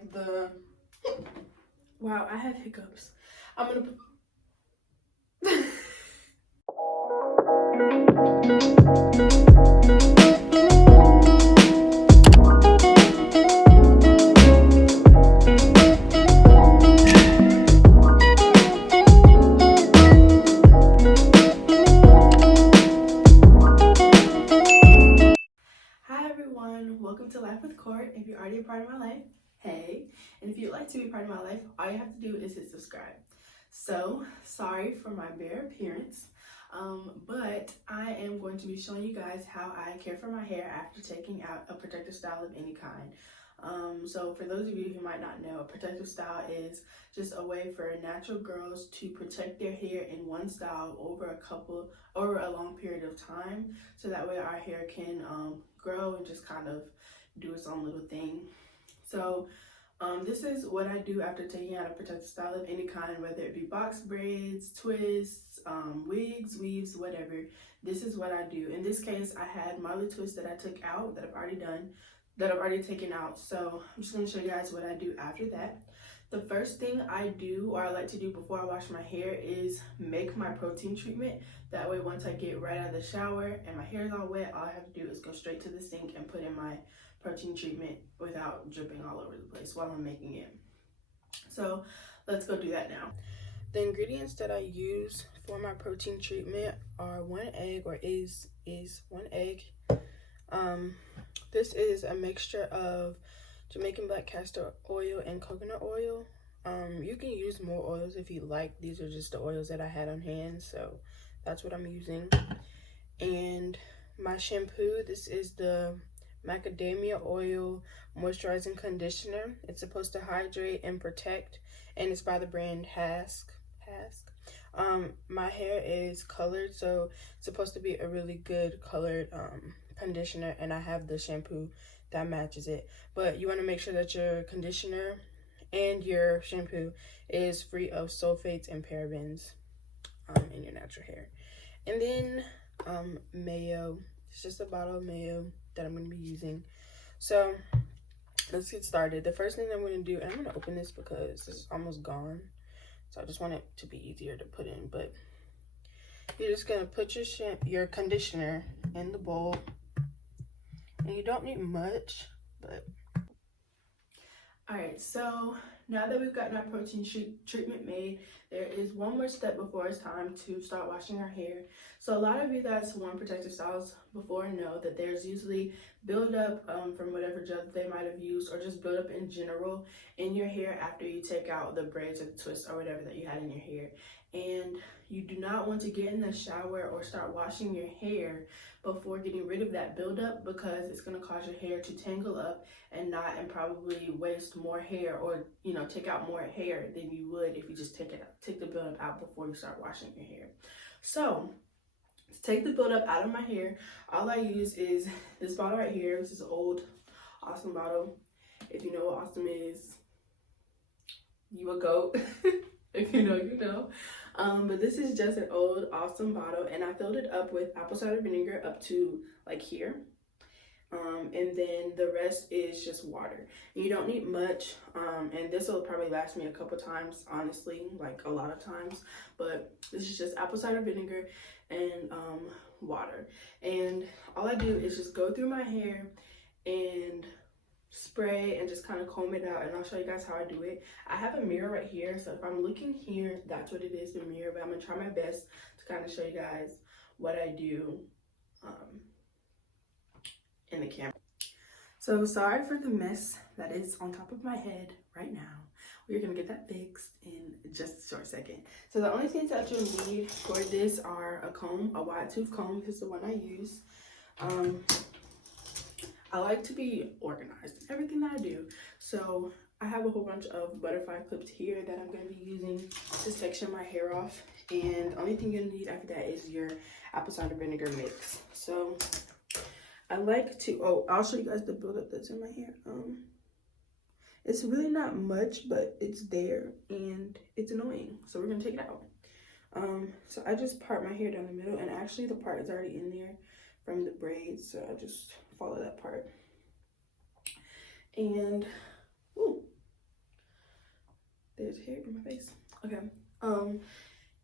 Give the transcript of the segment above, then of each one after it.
the wow, I have hiccups. I'm gonna Hi everyone, welcome to Life with Court. If you're already a part of my life, hey. And if you'd like to be part of my life, all you have to do is hit subscribe. So, sorry for my bare appearance, but I am going to be showing you guys how I care for my hair after taking out a protective style of any kind. So for those of you who might not know, a protective style is just a way for natural girls to protect their hair in one style over a long period of time, so that way our hair can grow and just kind of do its own little thing. So this is what I do after taking out a protective style of any kind, whether it be box braids, twists, wigs, weaves, whatever. This is what I do. In this case, I had my little twist that I took out that I've already done, that I've already taken out. So I'm just going to show you guys what I do after that. The first thing I do, or I like to do before I wash my hair, is make my protein treatment. That way, once I get right out of the shower and my hair is all wet, all I have to do is go straight to the sink and put in my protein treatment without dripping all over the place while I'm making it. So let's go do that now. The ingredients that I use for my protein treatment are 1 egg, or is 1 egg. This is a mixture of Jamaican black castor oil and coconut oil. You can use more oils if you like. These are just the oils that I had on hand, so that's what I'm using. And my shampoo, this is the macadamia oil moisturizing conditioner. It's supposed to hydrate and protect, and it's by the brand Hask. My hair is colored, so it's supposed to be a really good colored conditioner, and I have the shampoo that matches it. But you want to make sure that your conditioner and your shampoo is free of sulfates and parabens in your natural hair. And then mayo. It's just a bottle of mayo that I'm going to be using. So let's get started. The first thing I'm going to do, and I'm going to open this because this is almost gone, so I just want it to be easier to put in. But you're just going to put your conditioner in the bowl, and you don't need much, but all right. So now that we've gotten our protein treatment made, there is one more step before it's time to start washing our hair. So a lot of you that's worn protective styles before know that there's usually buildup from whatever gel they might have used, or just buildup in general in your hair after you take out the braids or the twists or whatever that you had in your hair. And you do not want to get in the shower or start washing your hair before getting rid of that buildup, because it's going to cause your hair to tangle up and probably waste more hair, or take out more hair than you would if you just take the buildup out before you start washing your hair. So to take the buildup out of my hair, all I use is this bottle right here. This is an old Awesome bottle. If you know what Awesome is, you a goat. If you know, you know. But this is just an old Awesome bottle, and I filled it up with apple cider vinegar up to like here. And then the rest is just water. You don't need much, and this will probably last me a couple times, honestly, like a lot of times. But this is just apple cider vinegar and water. And all I do is just go through my hair and spray and just kind of comb it out, and I'll show you guys how I do it. I have a mirror right here, so if I'm looking here, that's what it is, the mirror. But I'm gonna try my best to kind of show you guys what I do in the camera. So sorry for the mess that is on top of my head right now. We're gonna get that fixed in just a short second. So the only things that you'll need for this are a comb, a wide tooth comb. This is the one I use. I like to be organized in everything that I do. So I have a whole bunch of butterfly clips here that I'm going to be using to section my hair off. And the only thing you'll need after that is your apple cider vinegar mix. So I like to, I'll show you guys the buildup that's in my hair. It's really not much, but it's there and it's annoying. So we're going to take it out. So I just part my hair down the middle, and actually the part is already in there from the braids, so I just follow that part. And there's hair in my face. Okay.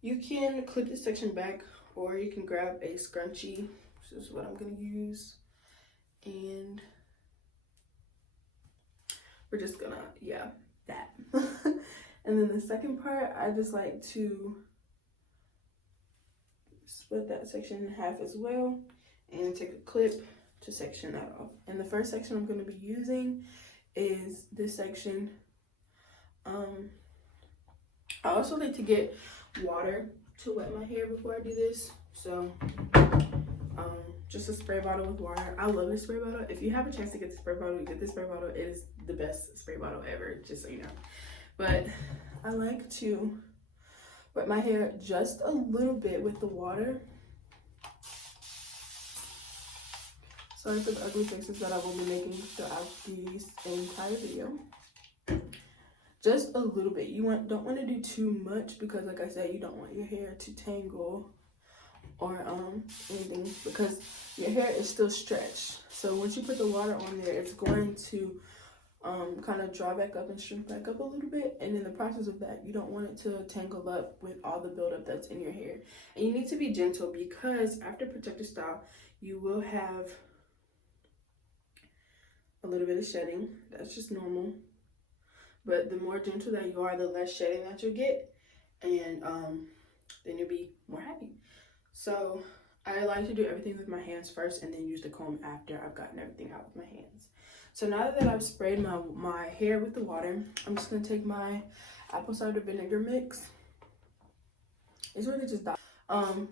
You can clip this section back, or you can grab a scrunchie, which is what I'm gonna use, and we're just gonna, yeah, that. And then the second part, I just like to split that section in half as well, and take a clip to section that off. And the first section I'm gonna be using is this section. I also like to get water to wet my hair before I do this. So just a spray bottle with water. I love this spray bottle. If you have a chance to get the spray bottle, get this spray bottle. It is the best spray bottle ever, just so you know. But I like to wet my hair just a little bit with the water. Sorry for the ugly faces that I will be making throughout this entire video. Just a little bit. You don't want to do too much, because like I said, you don't want your hair to tangle or anything, because your hair is still stretched. So once you put the water on there, it's going to kind of dry back up and shrink back up a little bit. And in the process of that, you don't want it to tangle up with all the buildup that's in your hair. And you need to be gentle, because after protective style, you will have a little bit of shedding. That's just normal. But the more gentle that you are, the less shedding that you'll get, and then you'll be more happy. So I like to do everything with my hands first, and then use the comb after I've gotten everything out with my hands. So now that I've sprayed my hair with the water, I'm just gonna take my apple cider vinegar mix. It's really just that.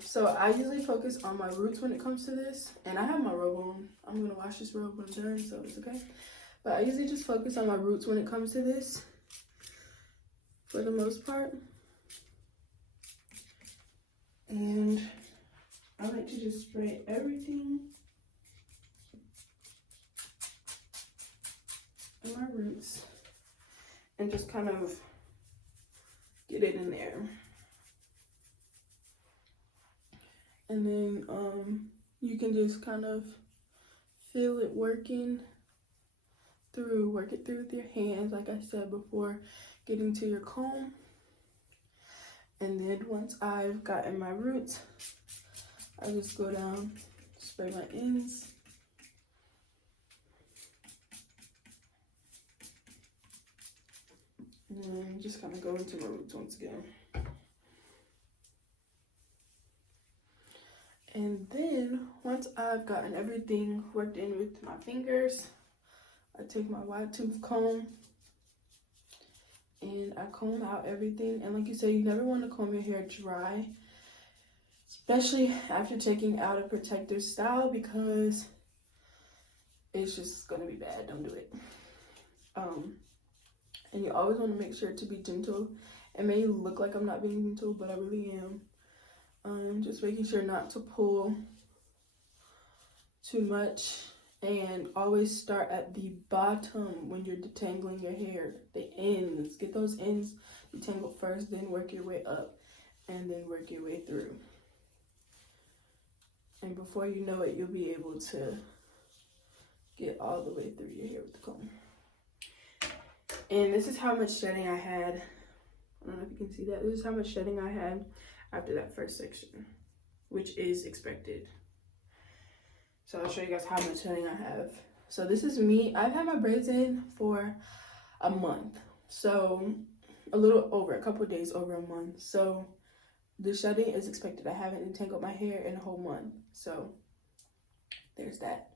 So I usually focus on my roots when it comes to this, and I have my robe on. I'm gonna wash this robe when I'm done, so it's okay. But I usually just focus on my roots when it comes to this, for the most part. And I like to just spray everything in my roots and just kind of get it in there. And then you can just kind of feel it working through, work it through with your hands, like I said before, getting to your comb. And then once I've gotten my roots, I just go down, spray my ends. And then just kind of go into my roots once again. And then once I've gotten everything worked in with my fingers, I take my wide tooth comb and I comb out everything. And like you said, you never want to comb your hair dry, especially after taking out a protective style, because it's just gonna be bad. Don't do it. And you always want to make sure to be gentle. It may look like I'm not being gentle, but I really am. Just making sure not to pull too much, and always start at the bottom when you're detangling your hair. The ends, get those ends detangled first, then work your way up, and then work your way through. And before you know it, you'll be able to get all the way through your hair with the comb. And this is how much shedding I had. I don't know if you can see that. This is how much shedding I had after that first section, which is expected. So I'll show you guys how much shedding I have. So this is me. I've had my braids in for a month. So a little over, a couple of days over a month. So the shedding is expected. I haven't entangled my hair in a whole month. So there's that.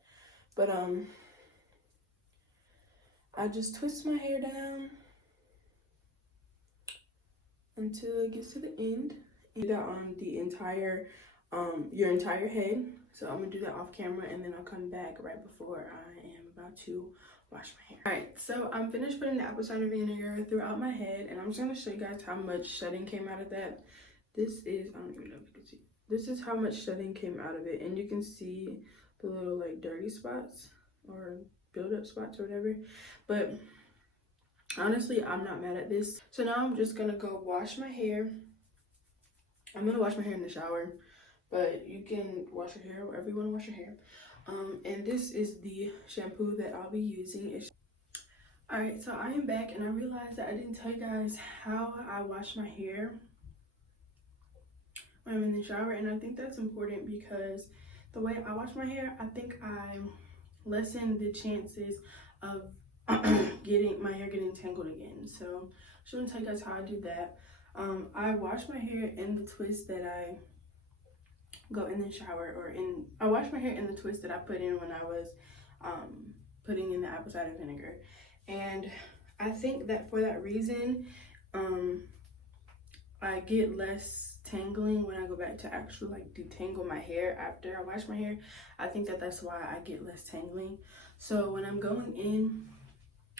But I just twist my hair down until it gets to the end. And do that on the entire, your entire head. So I'm gonna do that off camera, and then I'll come back right before I am about to wash my hair. All right, so I'm finished putting the apple cider vinegar throughout my head, and I'm just gonna show you guys how much shedding came out of that. This is, I don't even know if you can see. This is how much shedding came out of it, and you can see the little like dirty spots or build-up spots or whatever. But honestly, I'm not mad at this. So now I'm just gonna go wash my hair. I'm gonna wash my hair in the shower, but you can wash your hair wherever you want to wash your hair. And this is the shampoo that I'll be using. Alright, so I am back and I realized that I didn't tell you guys how I wash my hair when I'm in the shower, and I think that's important because the way I wash my hair, I think I lessen the chances of getting my hair getting tangled again. So I just want to tell you guys how I do that. I wash my hair in the twist that I go in the shower, or I wash my hair in the twist that I put in when I was putting in the apple cider vinegar. And I think that for that reason, I get less tangling when I go back to actually like detangle my hair after I wash my hair. I think that that's why I get less tangling. So when I'm going in,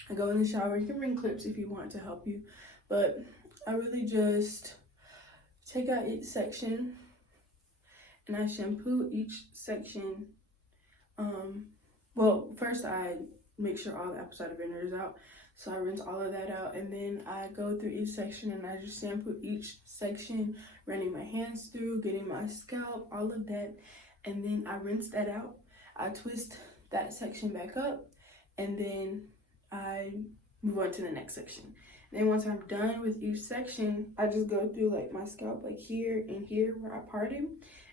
I go in the shower. You can bring clips if you want to help you, but I really just take out each section and I shampoo each section. Well, first I make sure all the apple cider vinegar is out. So I rinse all of that out, and then I go through each section and I just shampoo each section, running my hands through, getting my scalp, all of that. And then I rinse that out. I twist that section back up, and then I move on to the next section. And then once I'm done with each section, I just go through like my scalp, like here and here where I parted,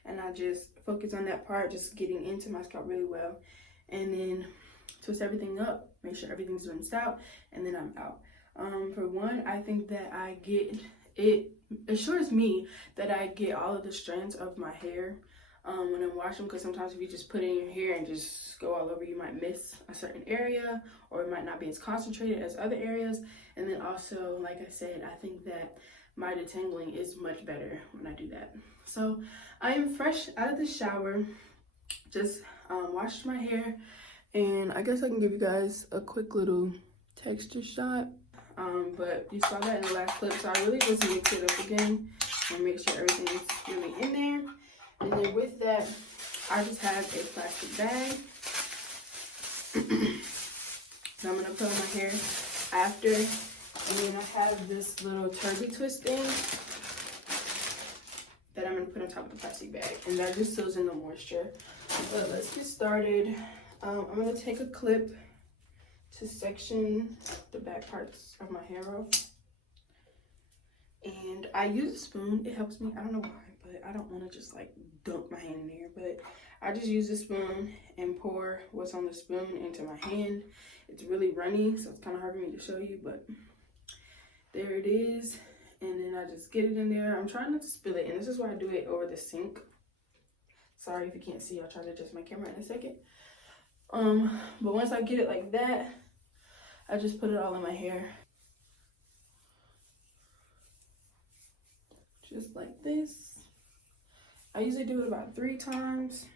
and I just focus on that part, just getting into my scalp really well. And then twist everything up, make sure everything's rinsed out, and then I'm out. For one, I think that it assures me that I get all of the strands of my hair when I'm washing, because sometimes if you just put it in your hair and just go all over, you might miss a certain area, or it might not be as concentrated as other areas. And then also, like I said, I think that my detangling is much better when I do that. So I am fresh out of the shower, just washed my hair, and I guess I can give you guys a quick little texture shot. But you saw that in the last clip, so I really just mix it up again and make sure everything is really in there. And then with that, I just have a plastic bag that I'm gonna put on my hair after. And then I have this little turby twist thing that I'm gonna put on top of the plastic bag, and that just seals in the moisture. But let's get started. I'm gonna take a clip to section the back parts of my hair off. And I use a spoon. It helps me. I don't know why, but I don't want to just like dunk my hand in there. But I just use a spoon and pour what's on the spoon into my hand. It's really runny, so it's kind of hard for me to show you, but there it is. And then I just get it in there. I'm trying not to spill it, and this is why I do it over the sink. Sorry if you can't see. I'll try to adjust my camera in a second. But once I get it like that, I just put it all in my hair. Just like this. I usually do it about 3 times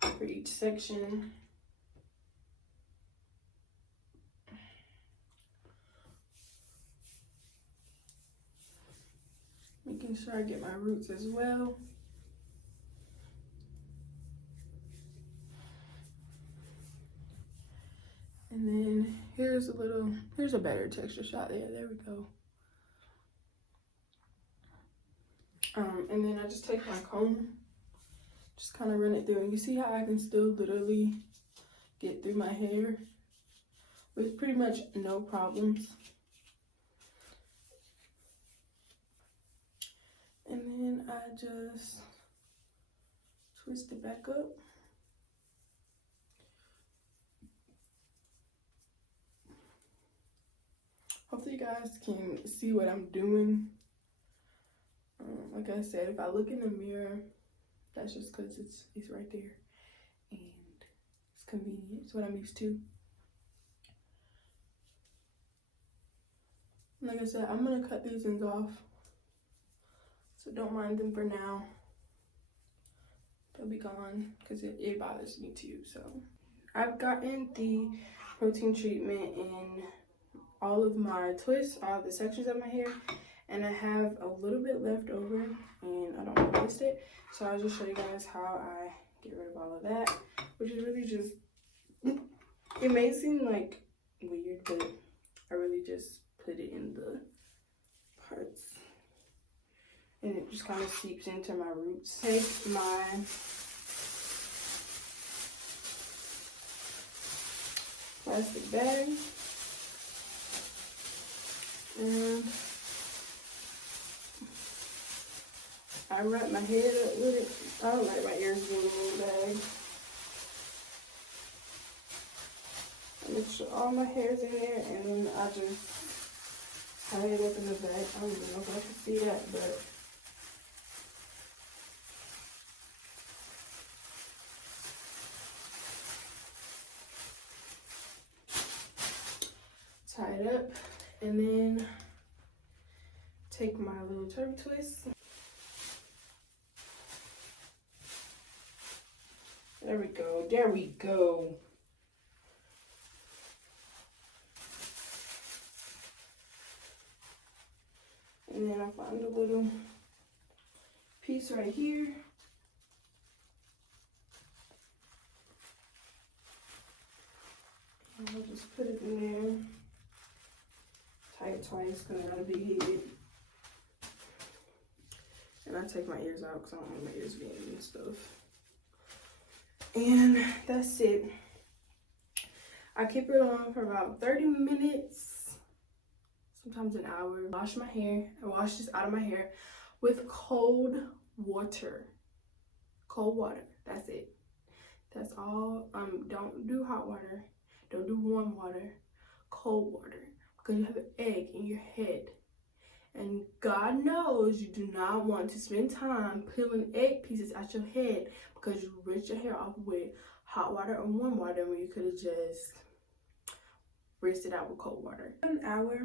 for each section. Making sure I get my roots as well. And then here's a better texture shot there. There we go. And then I just take my comb, just kind of run it through. And you see how I can still literally get through my hair with pretty much no problems. And then I just twist it back up. Hopefully you guys can see what I'm doing. Like I said, if I look in the mirror, that's just because it's right there. And it's convenient. It's what I'm used to. Like I said, I'm going to cut these ends off. So don't mind them for now. They'll be gone because it bothers me too. So I've gotten the protein treatment in all of my twists, all the sections of my hair, and I have a little bit left over, and I don't want to waste it. So I'll just show you guys how I get rid of all of that, which is really just, it may seem like weird, but I really just put it in the parts, and it just kind of seeps into my roots. Take my plastic bag, And I wrap my head up with it. I don't like my ears being in the bag. I make sure all my hair's in there, and then I just tie it up in the bag. I don't even know if I can see that, but tie it up, and then take my little turtle twist. There we go. There we go. And then I find a little piece right here. And I'll just put it in there. Tie it twice because I gotta be heated. And I take my ears out because I don't want my ears being and stuff. And that's it. I keep it on for about 30 minutes, sometimes an hour. Wash my hair. I wash this out of my hair with cold water. Cold water. That's it. That's all. Don't do hot water. Don't do warm water. Cold water. Because you have an egg in your head. And God knows you do not want to spend time peeling egg pieces out your head because you rinse your hair off with hot water or warm water when you could have just rinsed it out with cold water. An hour.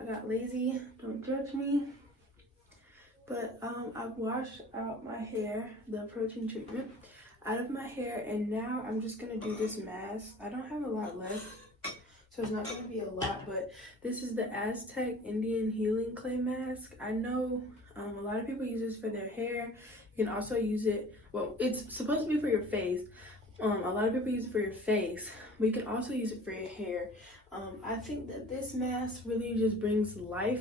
I got lazy. Don't judge me. But I've washed out my hair, the protein treatment, out of my hair. And now I'm just going to do this mask. I don't have a lot left. So it's not going to be a lot, but this is the Aztec Indian Healing Clay Mask. I know a lot of people use this for their hair. You can also use it, well, it's supposed to be for your face. A lot of people use it for your face, but you can also use it for your hair. I think that this mask really just brings life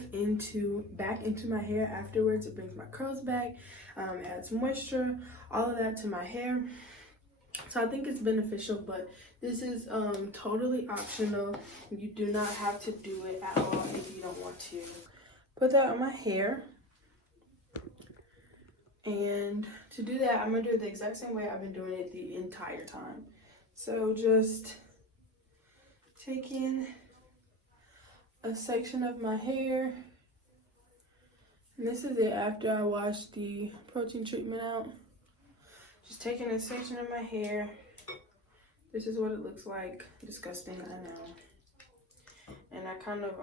back into my hair afterwards. It brings my curls back, adds moisture, all of that to my hair. So I think it's beneficial, but this is totally optional. You do not have to do it at all if you don't want to. Put that on my hair. And to do that, I'm going to do it the exact same way I've been doing it the entire time. So just taking a section of my hair. And this is it after I wash the protein treatment out. Just taking a section of my hair. This is what it looks like. Disgusting, I know. And I kind of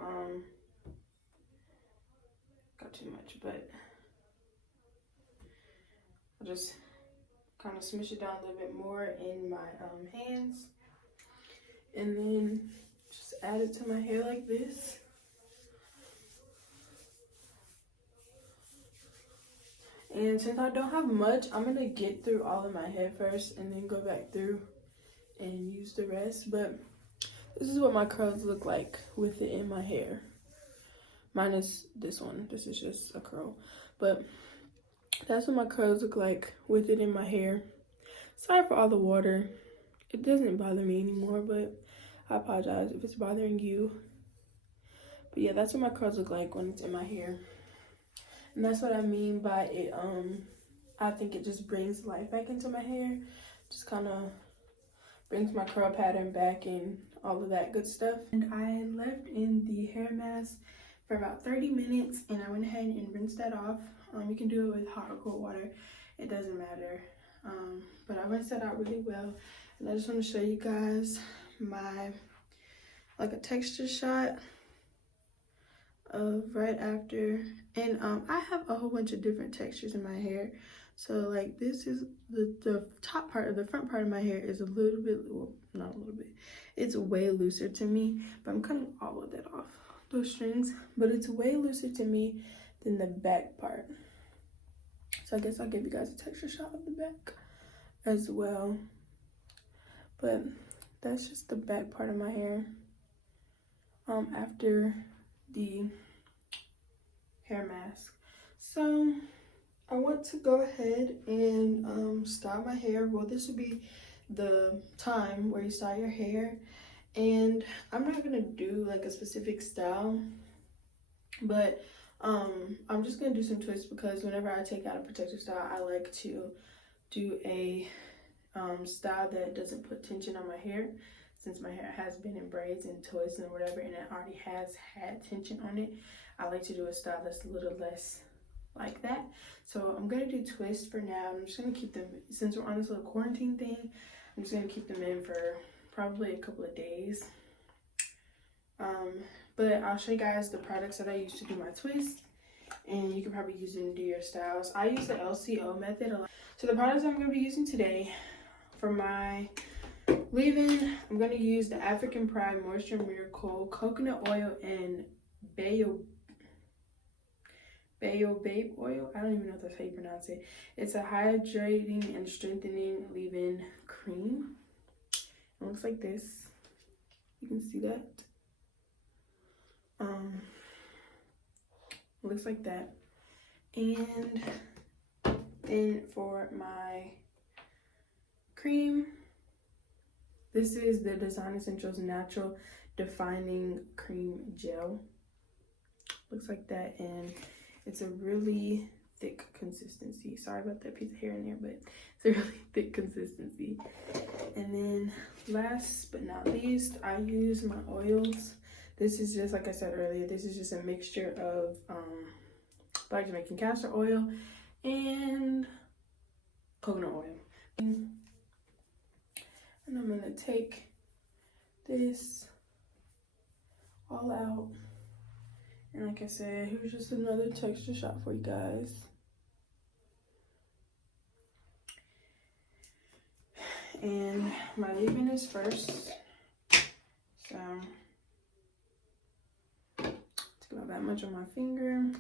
got too much, but I'll just kind of smush it down a little bit more in my hands. And then just add it to my hair like this. And since I don't have much, I'm going to get through all of my hair first and then go back through and use the rest. But this is what my curls look like with it in my hair. Minus this one. This is just a curl. But that's what my curls look like with it in my hair. Sorry for all the water. It doesn't bother me anymore, but I apologize if it's bothering you. But yeah, that's what my curls look like when it's in my hair. And that's what I mean by it. I think it just brings life back into my hair. Just kind of brings my curl pattern back and all of that good stuff. And I left in the hair mask for about 30 minutes and I went ahead and rinsed that off. You can do it with hot or cold water. It doesn't matter. But I rinsed that out really well. And I just want to show you guys my, like a texture shot of right after. And I have a whole bunch of different textures in my hair. So like this is the top part of the front part of my hair is a little bit, well, not a little bit, it's way looser to me, but I'm cutting all of that off, those strings, but it's way looser to me than the back part. So I guess I'll give you guys a texture shot of the back as well. But that's just the back part of my hair after the hair mask. So I want to go ahead and style my hair. Well, this would be the time where you style your hair. And I'm not gonna do like a specific style, but I'm just gonna do some twists because whenever I take out a protective style, I like to do a style that doesn't put tension on my hair, since my hair has been in braids and twists and whatever, and it already has had tension on it. I like to do a style that's a little less like that. So I'm gonna do twists for now. I'm just gonna keep them, since we're on this little quarantine thing, I'm just gonna keep them in for probably a couple of days. But I'll show you guys the products that I use to do my twists, and you can probably use them to do your styles. I use the LCO method a lot. So the products I'm gonna be using today for my leave-in, I'm gonna use the African Pride Moisture Miracle Coconut Oil and baobab oil. I don't even know if that's how you pronounce it. It's a hydrating and strengthening leave-in cream. It looks like this. You can see that. It looks like that. And then for my cream, this is the Design Essentials Natural Defining Cream Gel. Looks like that, and it's a really thick consistency. Sorry about that piece of hair in there, but it's a really thick consistency. And then last but not least, I use my oils. This is just, like I said earlier, this is just a mixture of Black Jamaican castor oil and coconut oil. And I'm gonna take this all out. And like I said, here's just another texture shot for you guys. And my leave-in is first. So take about that much on my finger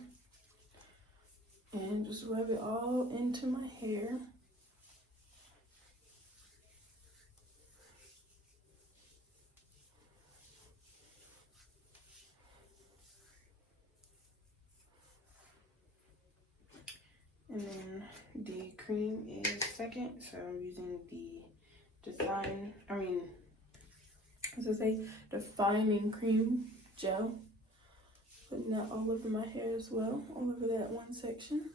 and just rub it all into my hair. And then the cream is second, so I'm using the defining cream gel. Putting that all over my hair as well, all over that one section.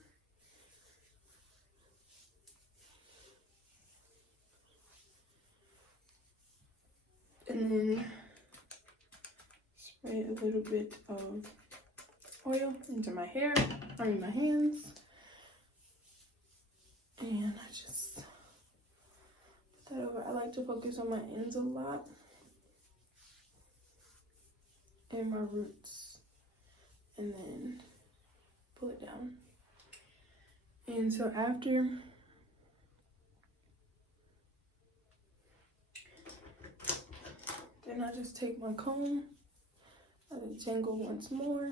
And then spray a little bit of oil into my hair, my hands. And I just put that over. I like to focus on my ends a lot and my roots, and then pull it down. And so after then I just take my comb, I detangle once more.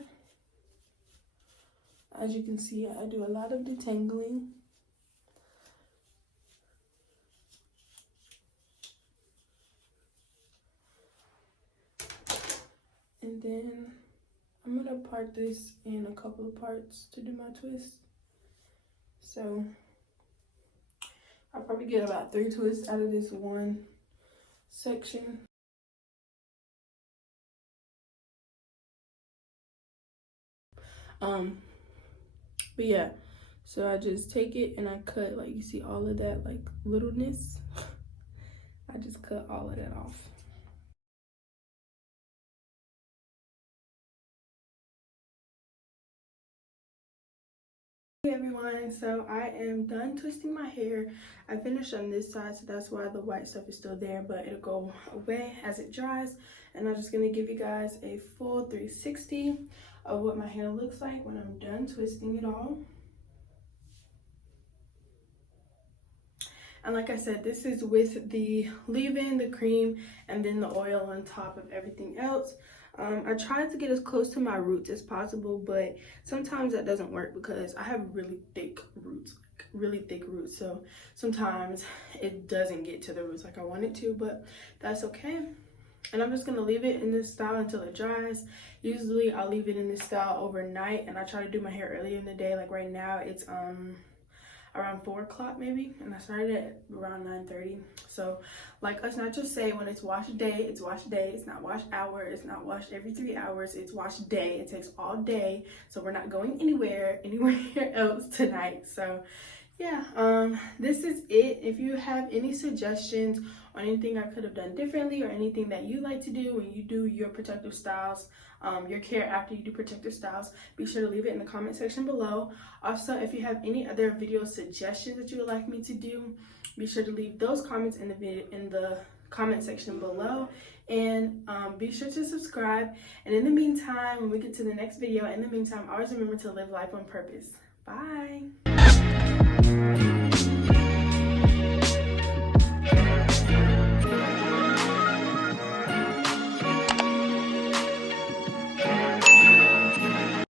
As you can see, I do a lot of detangling. And then I'm gonna part this in a couple of parts to do my twist. So I'll probably get about 3 twists out of this one section. But yeah, so I just take it and I cut, like you see all of that like littleness. I just cut all of that off. Hey everyone, so I am done twisting my hair. I finished on this side, so that's why the white stuff is still there, but it'll go away as it dries. And I'm just gonna give you guys a full 360 of what my hair looks like when I'm done twisting it all. And like I said, this is with the leave-in, the cream, and then the oil on top of everything else. I tried to get as close to my roots as possible, but sometimes that doesn't work because I have really thick roots, so sometimes it doesn't get to the roots like I want it to, but that's okay. And I'm just gonna leave it in this style until it dries. Usually I'll leave it in this style overnight, and I try to do my hair earlier in the day. Like right now it's around 4 o'clock maybe, and I started at around 9:30. So like us not just say when it's wash day, it's wash day. It's not wash hour, it's not wash every 3 hours, it's wash day. It takes all day, so we're not going anywhere else tonight. So yeah, this is it. If you have any suggestions or anything I could have done differently, or anything that you like to do when you do your protective styles, your care after you do protective styles, be sure to leave it in the comment section below. Also, if you have any other video suggestions that you would like me to do, be sure to leave those comments in the comment section below. And be sure to subscribe. And in the meantime, when we get to the next video, in the meantime, always remember to live life on purpose. Bye.